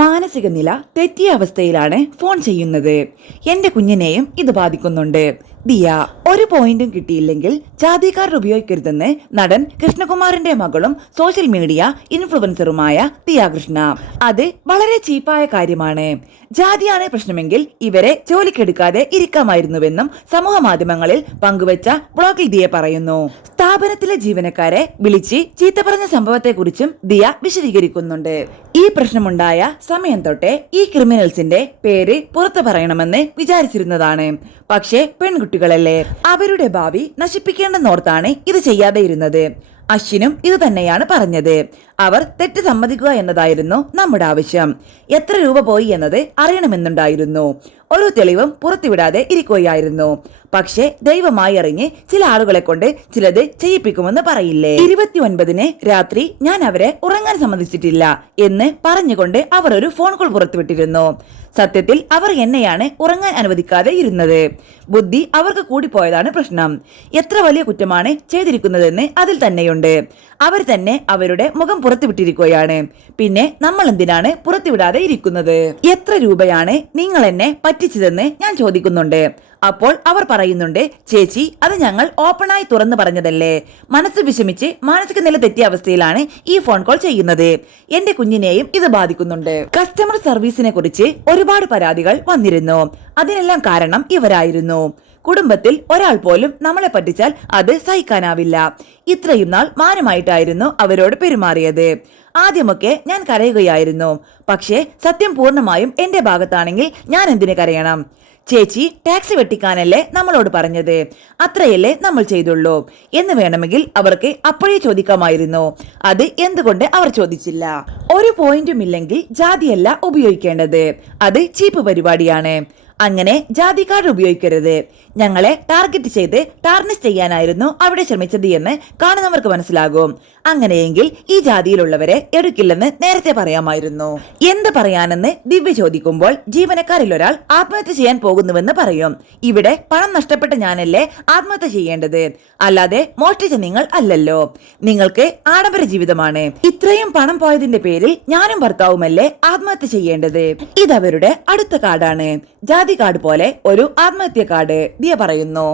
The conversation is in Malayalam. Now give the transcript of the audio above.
മാനസിക നില തെറ്റിയ അവസ്ഥയിലാണ് ഫോൺ ചെയ്യുന്നത്. എന്റെ കുഞ്ഞിനെയും ഇത് ബാധിക്കുന്നുണ്ട്. ദിയ, ഒരു പോയിന്റും കിട്ടിയില്ലെങ്കിൽ ജാതി കാർഡ് ഉപയോഗിക്കരുതെന്ന് നടൻ കൃഷ്ണകുമാറിന്റെ മകളും സോഷ്യൽ മീഡിയ ഇൻഫ്ലുവൻസറുമായ ദിയ കൃഷ്ണ. അത് വളരെ ചീപ്പായ കാര്യമാണ്. ജാതിയാണ് പ്രശ്നമെങ്കിൽ ഇവരെ ജോലിക്കെടുക്കാതെ ഇരിക്കാമായിരുന്നുവെന്നും സമൂഹ മാധ്യമങ്ങളിൽ പങ്കുവച്ച ബ്ലോഗിൽ ദിയ പറയുന്നു. സ്ഥാപനത്തിലെ ജീവനക്കാരെ വിളിച്ച് ചീത്ത പറഞ്ഞ സംഭവത്തെക്കുറിച്ചും ദിയ വിശദീകരിക്കുന്നുണ്ട്. ഈ പ്രശ്നമുണ്ടായ സമയം തൊട്ടേ ഈ ക്രിമിനൽസിന്റെ പേര് പുറത്തു പറയണമെന്ന് വിചാരിച്ചിരുന്നതാണ്. പക്ഷേ പെൺകുട്ടികളല്ലേ, അവരുടെ ഭാവി നശിപ്പിക്കേണ്ടെന്നോർത്താണ് ഇത് ചെയ്യാതെ ഇരുന്നത്. അശ്വിനും ഇത് തന്നെയാണ് പറഞ്ഞത്. അവർ തെറ്റ് സമ്മതിക്കുക എന്നതായിരുന്നു നമ്മുടെ ആവശ്യം. എത്ര രൂപ പോയി എന്നത് അറിയണമെന്നുണ്ടായിരുന്നു. ഒരു തെളിവും പുറത്തുവിടാതെ ഇരിക്കുകയായിരുന്നു. പക്ഷേ ദൈവമായി അറിഞ്ഞ് ചില ആളുകളെ കൊണ്ട് ചിലത് ചെയ്യിപ്പിക്കുമെന്ന് പറയില്ലേ. 29-ന് രാത്രി ഞാൻ അവരെ ഉറങ്ങാൻ സമ്മതിച്ചിട്ടില്ല എന്ന് പറഞ്ഞുകൊണ്ട് അവർ ഒരു ഫോൺ കോൾ പുറത്തുവിട്ടിരുന്നു. സത്യത്തിൽ അവർ എന്നെയാണ് ഉറങ്ങാൻ അനുവദിക്കാതെ ഇരുന്നത്. ബുദ്ധി അവർക്ക് കൂടിപ്പോയതാണ് പ്രശ്നം. എത്ര വലിയ കുറ്റമാണ് ചെയ്തിരിക്കുന്നതെന്ന് അതിൽ തന്നെയുണ്ട്. അവർ തന്നെ അവരുടെ മുഖം പുറത്തുവിട്ടിരിക്കുകയാണ്. പിന്നെ നമ്മൾ എന്തിനാണ് പുറത്തുവിടാതെ ഇരിക്കുന്നത്? എത്ര രൂപയാണ് നിങ്ങൾ എന്നെ പറ്റിച്ചതെന്ന് ഞാൻ ചോദിക്കുന്നുണ്ട്. അപ്പോൾ അവർ പറയുന്നുണ്ട്, ചേച്ചി അത് ഞങ്ങൾ ഓപ്പണായി തുറന്നു പറഞ്ഞതല്ലേ. മനസ്സ് വിഷമിച്ച് മാനസിക നില തെറ്റിയ അവസ്ഥയിലാണ് ഈ ഫോൺ കോൾ ചെയ്യുന്നത്. എന്റെ കുഞ്ഞിനെയും ഇത് ബാധിക്കുന്നുണ്ട്. കസ്റ്റമർ സർവീസിനെ കുറിച്ച് ഒരുപാട് പരാതികൾ വന്നിരുന്നു. അതിനെല്ലാം കാരണം ഇവരായിരുന്നു. കുടുംബത്തിൽ ഒരാൾ പോലും നമ്മളെ പറ്റിച്ചാൽ അത് സഹിക്കാനാവില്ല. ഇത്രയും നാൾ മാനമായിട്ടായിരുന്നു അവരോട് പെരുമാറിയത്. ആദ്യമൊക്കെ ഞാൻ കരയുകയായിരുന്നു. പക്ഷേ സത്യം പൂർണ്ണമായും എന്റെ ഭാഗത്താണെങ്കിൽ ഞാൻ എന്തിനു കരയണം? ചേച്ചി ടാക്സി വെട്ടിക്കാനല്ലേ നമ്മളോട് പറഞ്ഞത്, അത്രയല്ലേ നമ്മൾ ചെയ്തുള്ളൂ എന്ന് വേണമെങ്കിൽ അവർക്ക് അപ്പോഴേ ചോദിക്കാമായിരുന്നു. അത് എന്തുകൊണ്ട് അവർ ചോദിച്ചില്ല? ഒരു പോയിന്റും ഇല്ലെങ്കിൽ ജാതിയല്ല ഉപയോഗിക്കേണ്ടത്. അത് ചീപ്പ് പരിപാടിയാണ്. അങ്ങനെ ജാതി കാർഡ് ഉപയോഗിക്കരുത്. ഞങ്ങളെ ടാർഗറ്റ് ചെയ്ത് ടാർണിഷ് ചെയ്യാനായിരുന്നു അവിടെ ശ്രമിച്ചത് എന്ന് കാണുന്നവർക്ക് മനസ്സിലാകും. അങ്ങനെയെങ്കിൽ ഈ ജാതിയിലുള്ളവരെ എടുക്കില്ലെന്ന് നേരത്തെ പറയാമായിരുന്നു. എന്ത് പറയാനെന്ന് ദിവ്യ ചോദിക്കുമ്പോൾ ജീവനക്കാരിൽ ഒരാൾ ആത്മഹത്യ ചെയ്യാൻ പോകുന്നുവെന്ന് പറയും. ഇവിടെ പണം നഷ്ടപ്പെട്ട ഞാനല്ലേ ആത്മഹത്യ ചെയ്യേണ്ടത്, അല്ലാതെ മോഷ്ടിച്ച നിങ്ങൾ അല്ലല്ലോ. നിങ്ങൾക്ക് ആഡംബര ജീവിതമാണ്. ഇത്രയും പണം പോയതിന്റെ പേരിൽ ഞാനും ഭർത്താവുമല്ലേ ആത്മഹത്യ ചെയ്യേണ്ടത്? ഇതവരുടെ അടുത്ത കാർഡാണ്. ജാതി കാർഡ് പോലെ ഒരു ആത്മഹത്യ കാർഡ്, ദിയ പറയുന്നു.